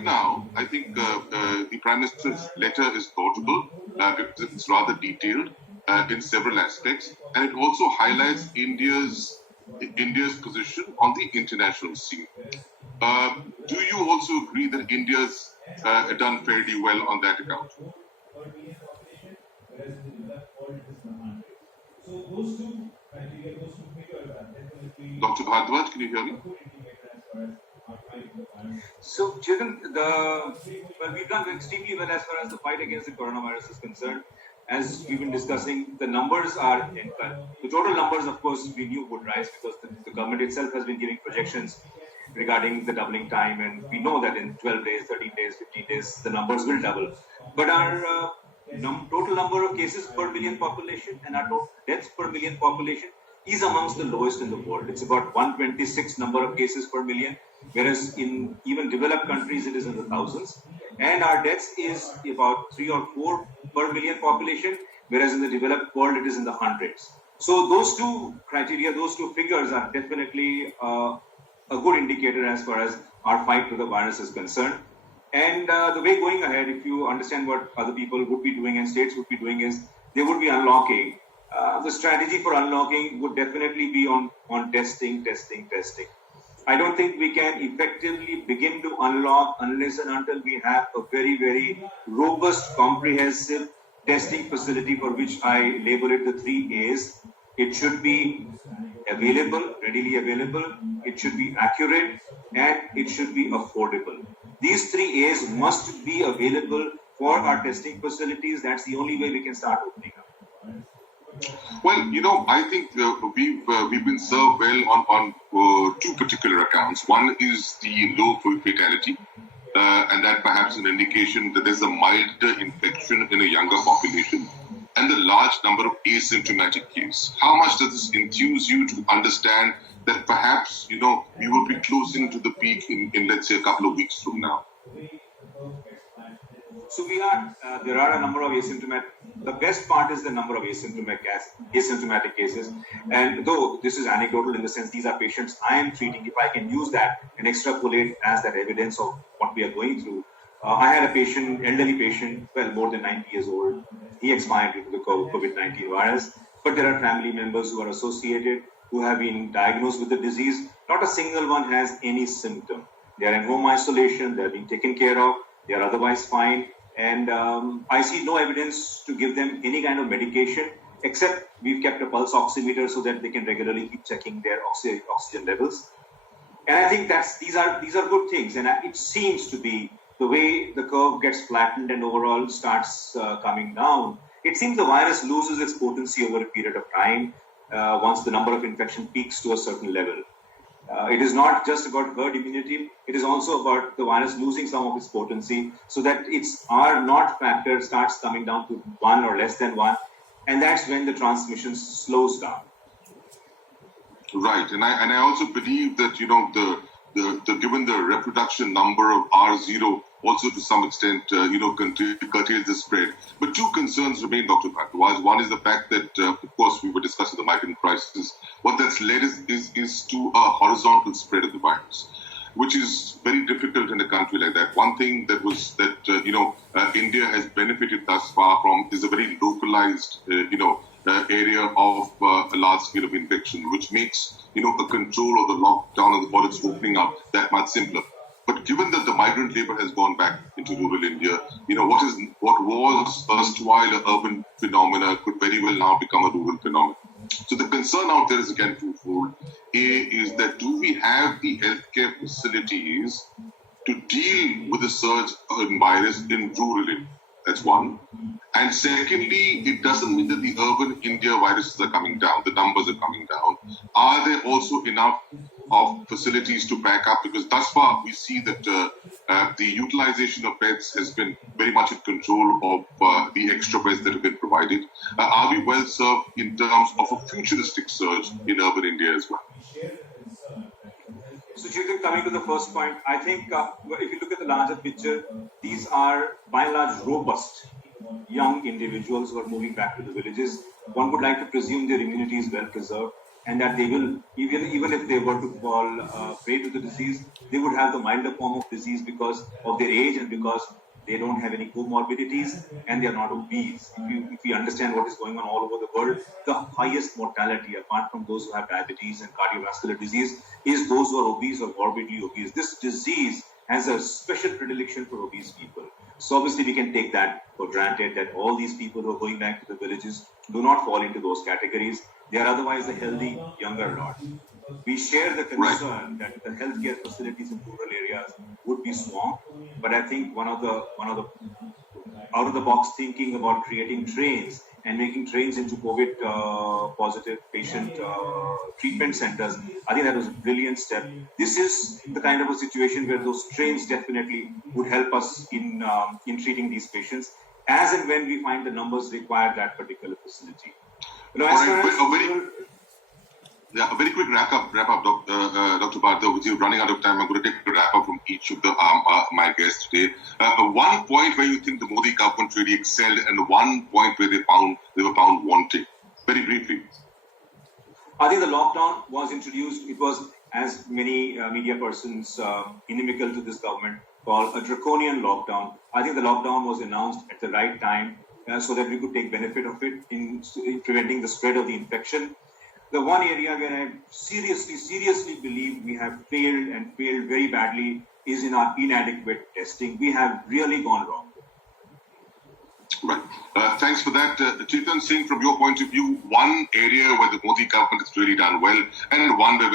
right now, I think the Prime Minister's letter is notable because it's rather detailed in several aspects, and it also highlights India's position on the international scene. Do you also agree that India's done fairly well on that account? Dr. Bhardwaj, can you hear me? So, Chetan, we've done extremely well as far as the fight against the coronavirus is concerned. As we've been discussing, the numbers are, the total numbers, of course, we knew would rise because the government itself has been giving projections regarding the doubling time, and we know that in 12 days, 13 days, 15 days, the numbers will double. But our total number of cases per million population and our total deaths per million population is amongst the lowest in the world. It's about 126 number of cases per million, whereas in even developed countries it is in the thousands. And our deaths is about 3 or 4 per million population, whereas in the developed world it is in the hundreds. So those two criteria, those two figures are definitely a good indicator as far as our fight with the virus is concerned. And the way going ahead, if you understand what other people would be doing and states would be doing, is they would be unlocking. The strategy for unlocking would definitely be on testing. I don't think we can effectively begin to unlock unless and until we have a very, very robust, comprehensive testing facility, for which I label it the 3 A's. It should be available, readily available, it should be accurate, and it should be affordable. These 3 A's must be available for our testing facilities. That's the only way we can start opening up. Well, I think we've been served well on two particular accounts. One is the low fatality, and that perhaps an indication that there's a milder infection in a younger population, and the large number of asymptomatic cases. How much does this enthuse you to understand that perhaps, we will be closing to the peak in let's say, a couple of weeks from now? So there are a number of asymptomatic. The best part is the number of asymptomatic cases. And though this is anecdotal in the sense these are patients I am treating, if I can use that and extrapolate as that evidence of what we are going through. I had a patient, elderly patient, more than 90 years old. He expired due to the COVID-19 virus. But there are family members who are associated, who have been diagnosed with the disease. Not a single one has any symptom. They are in home isolation, they are being taken care of, they are otherwise fine. And I see no evidence to give them any kind of medication, except we've kept a pulse oximeter so that they can regularly keep checking their oxygen levels. And I think these are good things. And it seems to be the way the curve gets flattened and overall starts coming down. It seems the virus loses its potency over a period of time once the number of infection peaks to a certain level. It is not just about herd immunity. It is also about the virus losing some of its potency, so that its R naught factor starts coming down to 1 or less than 1, and that's when the transmission slows down. Right, and I also believe that the given the reproduction number of R0 also to some extent curtails the spread. But two concerns remain, Dr. Bhardwaj. One is the fact that, of course, we were discussing the migrant crisis. What that's led is to a horizontal spread of the virus, which is very difficult in a country like that. One thing that India has benefited thus far from is a very localized area of a large scale of infection, which makes a control of the lockdown or its opening up that much simpler. But given that the migrant labor has gone back into rural India, what was erstwhile an urban phenomena could very well now become a rural phenomenon. So the concern out there is again twofold. A is that do we have the healthcare facilities to deal with the surge in virus in rural India? That's one. And secondly, it doesn't mean that the urban India viruses are coming down, the numbers are coming down. Are there also enough of facilities to back up? Because thus far we see that the utilization of beds has been very much in control of the extra beds that have been provided. Are we well served in terms of a futuristic surge in urban India as well? So, Chetan, coming to the first point, I think if you look at the larger picture, these are by and large robust young individuals who are moving back to the villages. One would like to presume their immunity is well preserved. and that they will, even if they were to fall prey to the disease, they would have the milder form of disease because of their age and because they don't have any comorbidities and they are not obese. If we understand what is going on all over the world, the highest mortality, apart from those who have diabetes and cardiovascular disease, is those who are obese or morbidly obese. This disease has a special predilection for obese people. So obviously we can take that for granted that all these people who are going back to the villages do not fall into those categories. They are otherwise a healthy, younger lot. We share the concern that the healthcare facilities in rural areas would be swamped, but I think one of the out of the box thinking about creating trains and making trains into COVID positive patient treatment centers, I think that was a brilliant step. This is the kind of a situation where those trains definitely would help us in treating these patients as and when we find the numbers require that particular facility. You know, as far as a very quick wrap up, Dr. Bhargav, with you running out of time. I'm going to take a wrap up from each of the my guests today. One point where you think the Modi government really excelled, and one point where they were found wanting. Very briefly. I think the lockdown was introduced. It was, as many media persons inimical to this government call, a draconian lockdown. I think the lockdown was announced at the right time so that we could take benefit of it in preventing the spread of the infection. The one area where I seriously believe we have failed and failed very badly is in our inadequate testing. We have really gone wrong. Right. Thanks for that. Chetan Singh, from your point of view, one area where the Modi government has really done well and one where